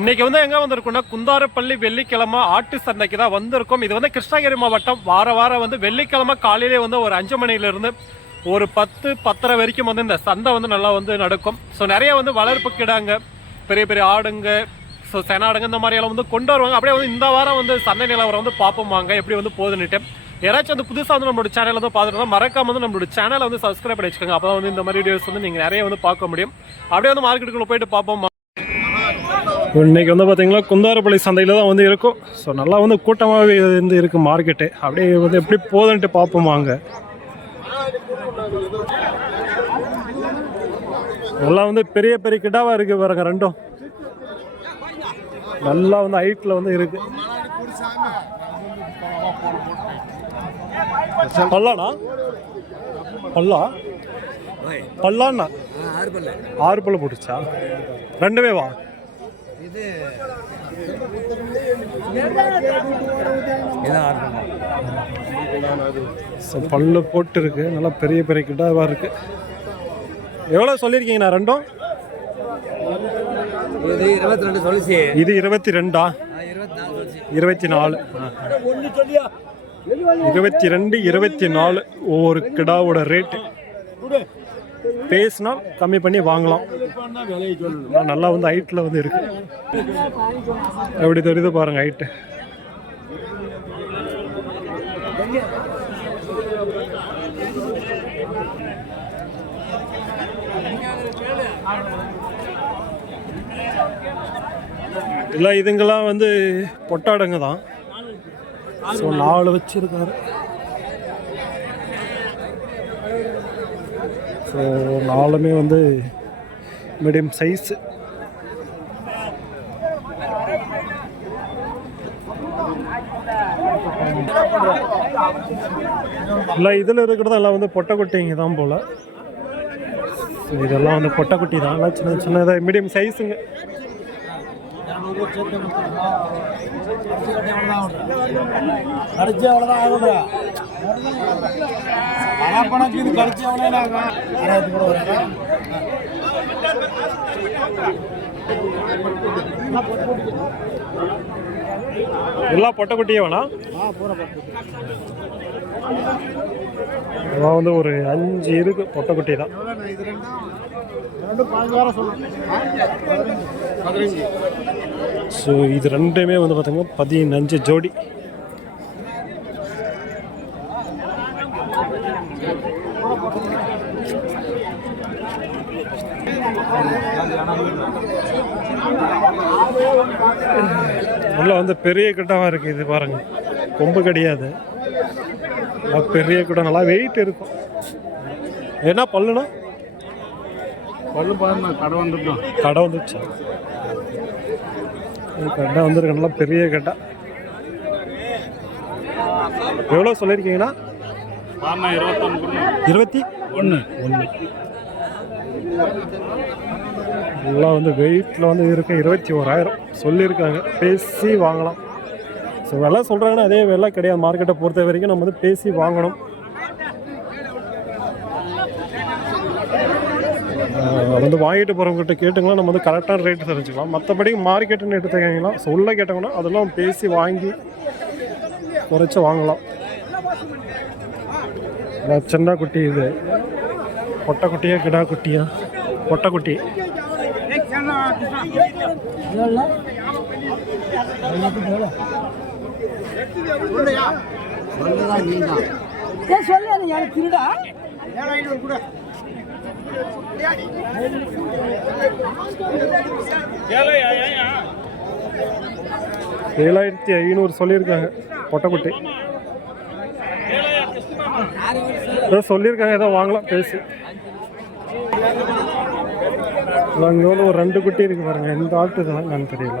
இன்னைக்கு வந்து எங்க வந்திருக்கோம்னா குந்தாரப்பள்ளி வெள்ளிக்கிழமை ஆட்டு சந்தைக்கு தான் வந்திருக்கோம். இது வந்து கிருஷ்ணகிரி மாவட்டம். வார வாரம் வந்து வெள்ளிக்கிழமை காலையிலே வந்து ஒரு அஞ்சு மணிலிருந்து ஒரு பத்து பத்தரை வரைக்கும் வந்து இந்த சந்தை வந்து நல்லா வந்து நடக்கும். ஸோ நிறைய வந்து வளர்ப்பு கிடாங்க பெரிய பெரிய ஆடுங்க ஸோ செனாடுங்க இந்த மாதிரி எல்லாம் வந்து கொண்டு வருவாங்க. அப்படியே வந்து இந்த வாரம் வந்து சந்தை நிலவரம் வந்து பார்ப்போம் வாங்க எப்படி வந்து போகுதுன்னுட்டு. யாராச்சும் வந்து புதுசாக வந்து நம்மளோட சேனல் வந்து பார்த்துட்டு மறக்காம வந்து நம்மளோட சேனலை வந்து சப்ஸ்கிரைப் பண்ணி வச்சுக்கோங்க அப்போ வந்து இந்த மாதிரி வீடியோஸ் வந்து நீங்கள் நிறைய வந்து பார்க்க முடியும். அப்படியே வந்து மார்க்கெட்டுக்குள்ளே போயிட்டு பார்ப்போம் இன்னைக்கு வந்து பார்த்தீங்கன்னா குந்தாரப்பள்ளி சந்தையில் தான் வந்து இருக்கும். ஸோ நல்லா வந்து கூட்டமாகவே வந்து இருக்கு மார்க்கெட்டு அப்படியே வந்து எப்படி போகுதுன்ட்டு பார்ப்போம் வாங்க. நல்லா வந்து பெரிய பெரிய கிடாவாக இருக்கு பாருங்க ரெண்டும். நல்லா வந்து ஹைட்டில் வந்து இருக்கு. பல்லாண்ணா பல்லா? பல்லாண்ணா ஆறு பல்லு. ஆறு பல்லு போட்டுச்சா? ரெண்டுமே வா. இது பல்லு ஸோ பல்லு போட்டு இருக்கு நல்லா பெரிய பெரிய கிட்டாவாக இருக்கு. எவ்வளோ சொல்லியிருக்கீங்கண்ணா ரெண்டும்? இது இருபத்தி ரெண்டு சொல்லிச்சு. இது இருபத்தி ரெண்டா இருபத்தி நாலு இருபத்தி ரெண்டு இருபத்தி நாலு ஒவ்வொரு கிடாவோட ரேட்டு பேசினா கம்மி பண்ணி வாங்கலாம். நல்லா வந்து ஹைட்டில் வந்து இருக்கு. எப்படி தெரியுது பாருங்க ஹைட்டு இல்லை இதுங்கெல்லாம் வந்து பொட்டாடங்க தான். ஸோ நாலு வச்சிருக்காரு. ஸோ நாலுமே வந்து மீடியம் சைஸு இல்லை இதில் இருக்கிறது எல்லாம் வந்து பொட்டைக்குட்டிங்க தான் போல். இதெல்லாம் வந்து பொட்டைக்குட்டி தான். எல்லாம் சின்ன சின்னதாக மீடியம் சைஸுங்க கடிச்சு அவ்வளோதான் ஆகும்டா பணக்கு இது கடிச்சு அவ்வளோ ஆறாயிரத்து கூட வராது எல்லாம் வேணா? ஆ பூரா அதான் வந்து ஒரு அஞ்சு இருக்கு பொட்டைக்குட்டி தான். ஸோ இது ரெண்டுமே வந்து பார்த்தீங்கன்னா பதினஞ்சு ஜோடி. நல்லா வந்து பெரிய கிட்டமாக இருக்குது இது பாருங்கள் கொம்பு கிடையாது. பெரிய கிட்டம் நல்லா வெயிட் இருக்கும். என்ன பல்லுனா? பல்லு பாருங்க கடை வந்துட்டோம் கடை வந்துச்சா கடை வந்துருக்கு நல்லா பெரிய கடை எவ்வளோ சொல்லியிருக்கீங்கன்னா இருபத்தி ஒன்று ஒன்று எல்லாம் வந்து வெயிட்டில் வந்து இருக்கு இருபத்தி ஓராயிரம் சொல்லியிருக்காங்க. பேசி வாங்கலாம். ஸோ விலை சொல்கிறாங்கன்னா அதே விலை கிடையாது. மார்க்கெட்டை பொறுத்த வரைக்கும் நம்ம வந்து பேசி வாங்கணும். வந்து வாங்கிட்டு போகிறவங்ககிட்ட கேட்டுங்களா நம்ம வந்து கரெக்டான ரேட்டு தெரிஞ்சுக்கலாம். மற்றபடி மார்க்கெட்டுன்னு எடுத்துக்கிங்களா? ஸோ உள்ளே கேட்டாங்கன்னா அதெல்லாம் பேசி வாங்கி குறைச்சி வாங்கலாம். சின்ன குட்டி இது. பொட்டை குட்டியா கிடா குட்டியா? ஏன் எனக்கு திருடா? ஏழாயிரத்தி ஐநூறு சொல்லியிருக்காங்க பொட்டக்குட்டி. ஏதோ சொல்லியிருக்காங்க ஏதோ வாங்கலாம் பேசி. அங்கே ஒரு ரெண்டு குட்டி இருக்கு பாருங்க எந்த ஆட்டு தான் என்னன்னு தெரியல.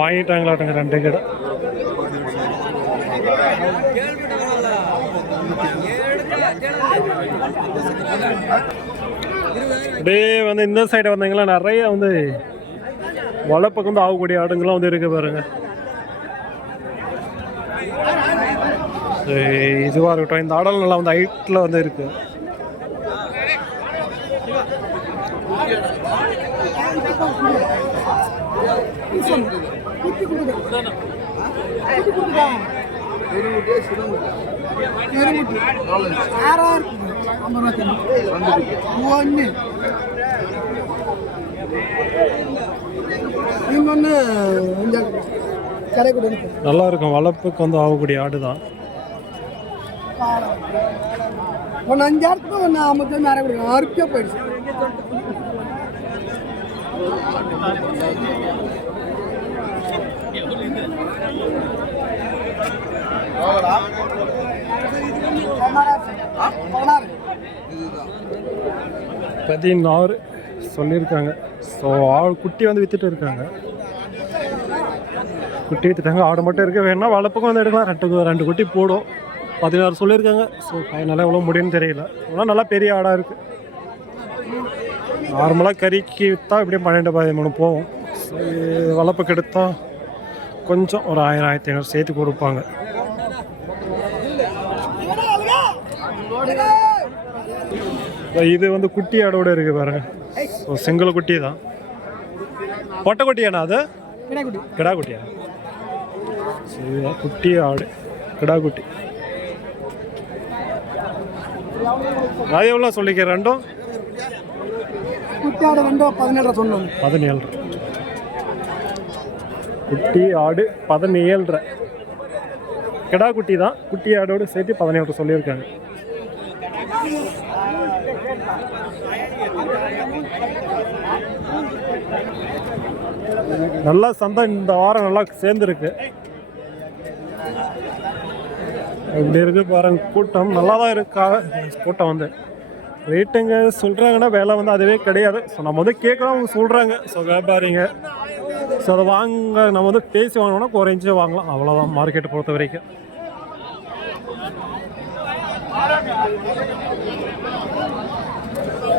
வாங்கிட்டாங்களாட்டுங்க ரெண்டு கடை. அப்படியே வந்து இந்த சைடு வந்தீங்களா? நிறைய வந்து வளப்பக்கம் வந்து ஆகக்கூடிய ஆடுங்கள்லாம் வந்து இருக்கு பாருங்க. இதுவாக இருக்கட்டும். இந்த ஆடல் நல்லா வந்து ஹைட்டில் வந்து இருக்குது நல்லா இருக்கும். வளர்ப்புக்கு வந்து ஆகக்கூடிய ஆடு தான் ஒன்று அஞ்சாயிரத்துக்கு ஒன்று ஐம்பத்தி நிறைய கொடுக்கும் அறுப்பே போயிடுச்சு பதினாறு சொல்லியிருக்காங்க. ஸோ ஆள் குட்டி வந்து வித்துட்டு இருக்காங்க. குட்டி வித்துட்டாங்க. ஆடு மட்டும் இருக்க வேணா வளர்ப்புக்கும் வந்து எடுக்கலாம். ரெண்டு ரெண்டு குட்டி போடும். பதினாறு சொல்லியிருக்காங்க. ஸோ ஃபைனலாக எவ்வளோ முடியும்னு தெரியல. ஆனால் நல்லா பெரிய ஆடாக இருக்குது நார்மலாக கறிக்கு விற்றா இப்படியும் பன்னெண்டு பதிமூணு போகும். வளர்ப்புக்கு எடுத்தால் கொஞ்சம் ஒரு ஆயிரம் ஆயிரத்தி ஐநூறு சேர்த்து கொடுப்பாங்க. இது வந்து குட்டி ஆடோட இருக்கு பாருங்க. ஸோ செங்கல் குட்டி தான். பொட்டை குட்டியாண்ணா அது? கிடா குட்டியா? இதுதான் குட்டி ஆடு. கிடா குட்டி. அது எவ்வளோ சொல்லிக்க ரெண்டும்? குட்டியாடு ரெண்டோ பதினேழரை சொன்னோம். பதினேழு குட்டி ஆடு பதினேழரை கிடா குட்டி தான். குட்டி ஆடோடு சேர்த்து பதினேழு சொல்லியிருக்காங்க. நல்லா சந்தை இந்த வாரம் நல்லா சேர்ந்துருக்கு. இப்படி இருக்கு பாருங்க கூட்டம் நல்லா தான் இருக்கா? கூட்டம் வந்து. ரேட்டுங்க சொல்கிறாங்கன்னா வேலை வந்து அதுவே கிடையாது. ஸோ நம்ம வந்து கேட்குறோம் அவங்க சொல்கிறாங்க ஸோ வியாபாரிங்க. ஸோ அதை வாங்க நம்ம வந்து பேசி வாங்கினோம்னா குறைஞ்சி வாங்கலாம். அவ்வளோதான் மார்க்கெட்டை பொறுத்த வரைக்கும்.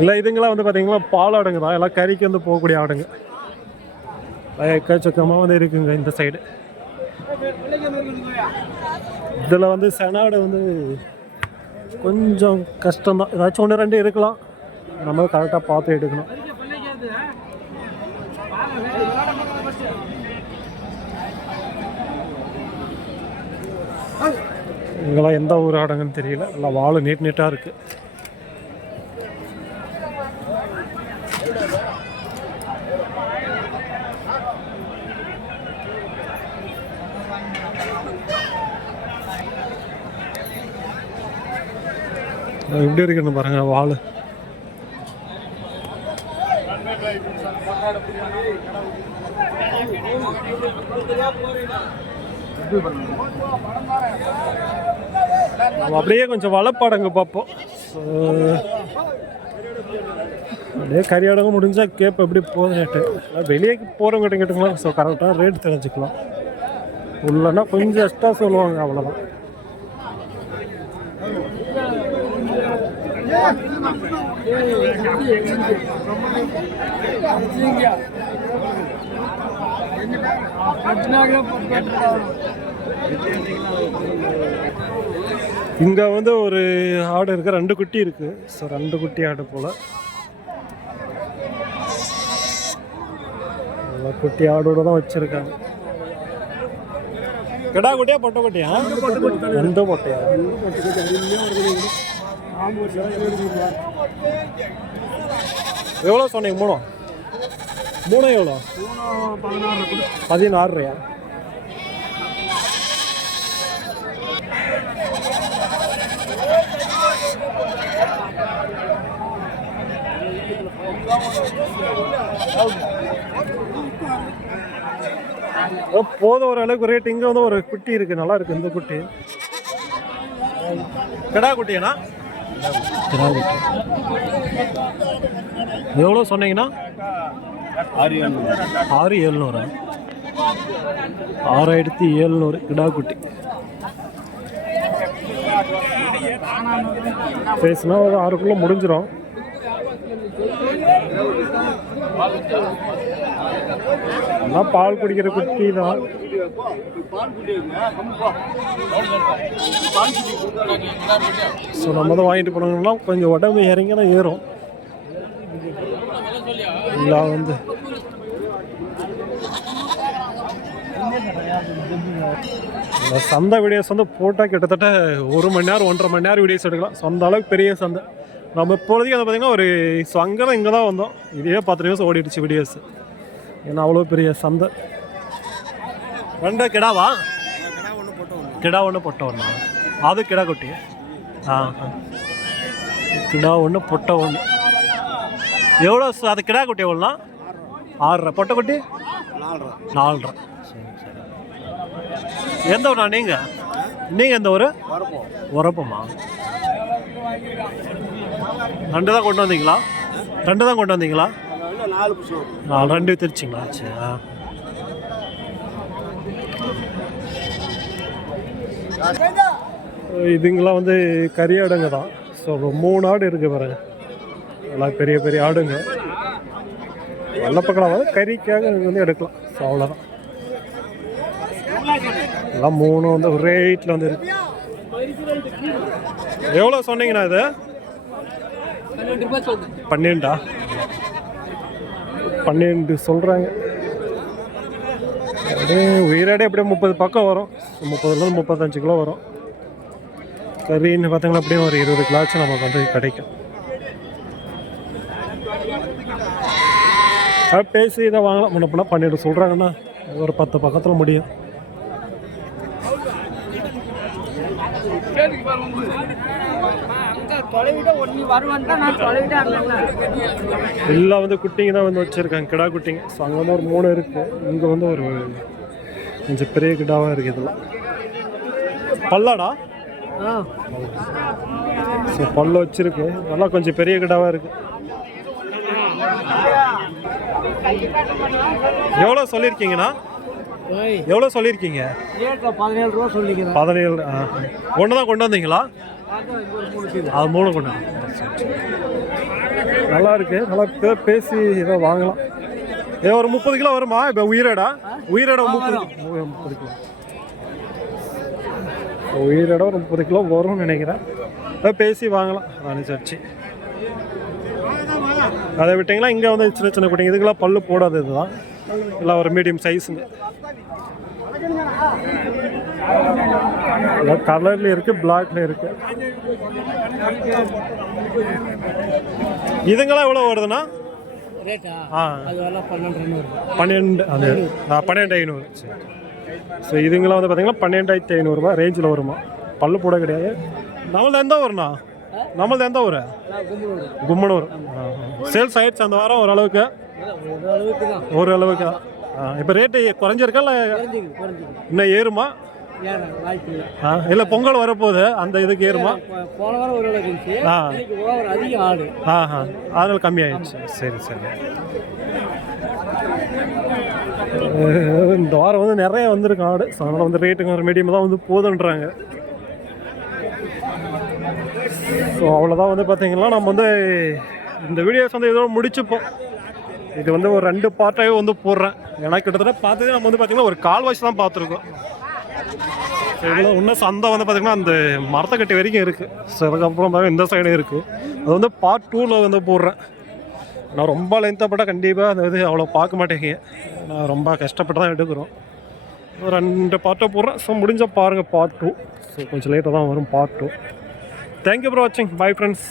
இல்லை இதுங்களாம் வந்து பார்த்தீங்கன்னா பால் ஆடுங்க தான். எல்லாம் கறிக்கு வந்து போகக்கூடிய ஆடுங்க. எக்கச்சக்கமாக வந்து இருக்குங்க இந்த சைடு இதில் வந்து செனாடு வந்து கொஞ்சம் கஷ்டம்தான் ஏதாச்சும் ஒன்று ரெண்டு இருக்கலாம். நம்ம கரெக்டாக பார்த்து எடுக்கணும். இங்கெல்லாம் எந்த ஊர் ஆடங்கன்னு தெரியல. நல்லா வாழை நீட் நீட்டாக இருக்குது எப்படி இருக்குன்னு பாருங்க வாள் அப்படியே கொஞ்சம் வளப்பாடங்க பார்ப்போம். அப்படியே கரியாடங்க முடிஞ்சால் கேப் எப்படி போகுது ரேட்டு வெளியே போகிறவங்க கிட்ட கேட்டுக்கலாம் ஸோ கரெக்டாக ரேட் தெரிஞ்சுக்கலாம். உள்ளனா கொஞ்சம் எக்ஸ்ட்ரா சொல்லுவாங்க அவ்வளோதான் இங்கே வந்து ஒரு ஆடு இருக்கு ரெண்டு குட்டி இருக்கு. ஸோ ரெண்டு குட்டி ஆடு போல. குட்டி ஆடோட தான் வச்சிருக்காங்க. கிடா குட்டியா பொட்டை குட்டியா? ரெண்டு பொட்டையா எவ்வளோ சொன்னீங்க மூணு? மூணு எவ்வளோ பதினாறுயா ஓ, போதும் ஒரு அளவுக்கு ரேட் இங்கே வந்து ஒரு குட்டி இருக்கு நல்லா இருக்கு இந்த குட்டி. கிடா குட்டியாண்ணா? எவ்வளோ சொன்னீங்கன்னா? ஆறு ஏழ்நூறா ஆறாயிரத்தி எழுநூறு கிடா குட்டி பேசுனா ஒரு ஆறுக்குள்ளே முடிஞ்சிடும் பால் குடிக்கிற குட்டி தான் ஸோ நம்ம தான் வாங்கிட்டு போனோம்னா கொஞ்சம் உடம்பு இறங்கி தான் ஏறும். இல்லை வந்து. இந்த சந்தை வீடியோஸ் வந்து போட்டால் கிட்டத்தட்ட ஒரு மணி நேரம் ஒன்றரை மணி நேரம் வீடியோஸ் எடுக்கலாம் ஸோ அந்த அளவுக்கு பெரிய சந்தை. நம்ம இப்போதைக்கு வந்து பார்த்திங்கன்னா ஒரு ஸோ அங்கே தான் இங்கே தான் வந்தோம். இதே பத்து நிமிஷம் ஓடிடுச்சு வீடியோஸ் ஏன்னா அவ்வளோ பெரிய சந்தை. ரெண்டு கிடாவா கிடா ஒன்று பொட்டை ஒன்றா அது கிடா குட்டி. ஆ. கிடா ஒன்று பொட்டை ஒன்று எவ்வளோ அது கிடா குட்டி எவ்வளோண்ணா ஆறரை பொட்டை குட்டி? நாலரை சரி சரி. எந்த ஊர்ண்ணா நீங்கள் நீங்கள் எந்த ஊர்? உரப்பமா ரெண்டு தான் கொண்டு வந்தீங்களா? ரெண்டு தான் கொண்டு வந்தீங்களா? நாலு ரெண்டு திருச்சிங்களா சரி இதுங்கெல்லாம் வந்து கறி ஆடுங்க தான். ஸோ மூணு ஆடு இருக்கு பாருங்க. எல்லாம் பெரிய பெரிய ஆடுங்க. வெள்ளப்பக்கலாம் வந்து கறிக்காக வந்து எடுக்கலாம். ஸோ அவ்வளோதான் எல்லாம் மூணு வந்து ஒரே ரேட்டில் வந்து இருக்கு. எவ்வளோ சொன்னீங்கண்ணா இது? பன்னெண்டா பன்னெண்டு சொல்கிறாங்க அப்படியே உயிராடே அப்படியே முப்பது பக்கம் வரும். முப்பதுலேருந்து முப்பத்தஞ்சு கிலோ வரும். கறின்னு பார்த்தீங்கன்னா அப்படியே ஒரு இருபது கிலோச்சும் நமக்கு வந்து கிடைக்கும். பேசி இதை வாங்கலாம். முன்ன பன்னெண்டு சொல்கிறாங்கன்னா ஒரு பத்து பக்கத்தில் முடியும் தொலைவிட ஒன்று வருவான் தான் நான் தொலைவிட எல்லாம் வந்து குட்டிங்க தான் வந்து வச்சுருக்காங்க கிடா குட்டிங்க. ஸோ அங்கே வந்து ஒரு மூணு இருக்குது இங்கே வந்து ஒரு கொஞ்சம் பெரிய கிடாவாக இருக்குது இதெல்லாம் பல்லாடா? ஸோ பல்லு வச்சிருக்கு. நல்லா கொஞ்சம் பெரிய கிடாவாக இருக்கு. எவ்வளோ சொல்லியிருக்கீங்கண்ணா? எவ்வளோ சொல்லியிருக்கீங்க? பதினேழு ரூபா சொல்லிக்கிறேன். பதினேழு ஒன்று தான் கொண்டு வந்தீங்களா? அது மூணு கொண்டு. நல்லா இருக்கு. நல்லா பேசி ஏதோ வாங்கலாம். ஏ ஒரு முப்பது கிலோ வருமா? இப்போ உயிரடா? உயிரடா முப்பது முப்பது கிலோ. உயிரடா ஒரு முப்பது கிலோ வரும்னு நினைக்கிறேன். பேசி வாங்கலாம். அனுசரிச்சு அதை விட்டிங்களா? இங்கே வந்து சின்ன சின்ன குட்டிங்க. இதுக்கெல்லாம் பல்லு போடாது இதுதான். எல்லாம் ஒரு மீடியம் சைஸுங்க கலர்ல இருக்கு பிளாக்ல இருக்கு. இதுங்கெல்லாம் எவ்வளோ வருதுண்ணா? பன்னெண்டு அது பன்னெண்டு ஐநூறு. சரி. ஸோ இதுங்கெல்லாம் வந்து பார்த்தீங்கன்னா பன்னெண்டாயிரத்தி ஐநூறுரூபா ரேஞ்சில் வருமா? பல்லு போட கிடையாது. நம்மளது எந்த ஊர்ண்ணா? நம்மளது எந்த ஊர்? கும்மனூர் சேல்ஸ் ஆயிடுச்சு அந்த வாரம் ஓரளவுக்கு ஓரளவுக்கு இப்போ ரேட்டு குறைஞ்சிருக்கா இல்லை இன்னும் ஏறுமா? இல்லை. பொங்கல் வரப்போகுது. அந்த இதுக்கு ஏறுமா? போன வாரம் ஒரு இருந்துச்சு. அதிக ஆடு ஆஹா அதனால கம்மியாயிடுச்சு. சரி சரி. இந்த வாரம் வந்து நிறைய வந்திருக்கு ஆடு. அதனால் வந்து ரேட்டுங்க ஒரு மீடியம் தான் வந்து போதுன்றாங்க. ஸோ அவ்வளோதான் வந்து பார்த்தீங்கன்னா நம்ம வந்து இந்த வீடியோஸ் வந்து இதோட முடிச்சுப்போம். இது வந்து ஒரு ரெண்டு பார்ட்டாகவே வந்து போடுறேன். ஏன்னா கிட்டத்தட்ட பார்த்தது நம்ம வந்து பார்த்தீங்கன்னா ஒரு கால்வாசி தான் பார்த்துருக்கோம். இவ்வளோ இன்னும் சந்தை வந்து பார்த்திங்கன்னா அந்த மரத்தை கட்டி வரைக்கும் இருக்குது ஸோ அதுக்கப்புறம் இந்த சைடும் இருக்குது அது வந்து பார்ட் டூவில் வந்து போடுறேன். நான் ரொம்ப லென்த்தாக போட்டால் கண்டிப்பாக அந்த இது அவ்வளோ பார்க்க மாட்டேங்க. நான் ரொம்ப கஷ்டப்பட்டு தான் எடுக்கிறோம். ரெண்டு பார்ட்டை போடுறேன். ஸோ முடிஞ்ச பாருங்கள் பார்ட் டூ ஸோ கொஞ்சம் லேட்டாக தான் வரும் part two thank you for வாட்சிங் பை ஃப்ரெண்ட்ஸ்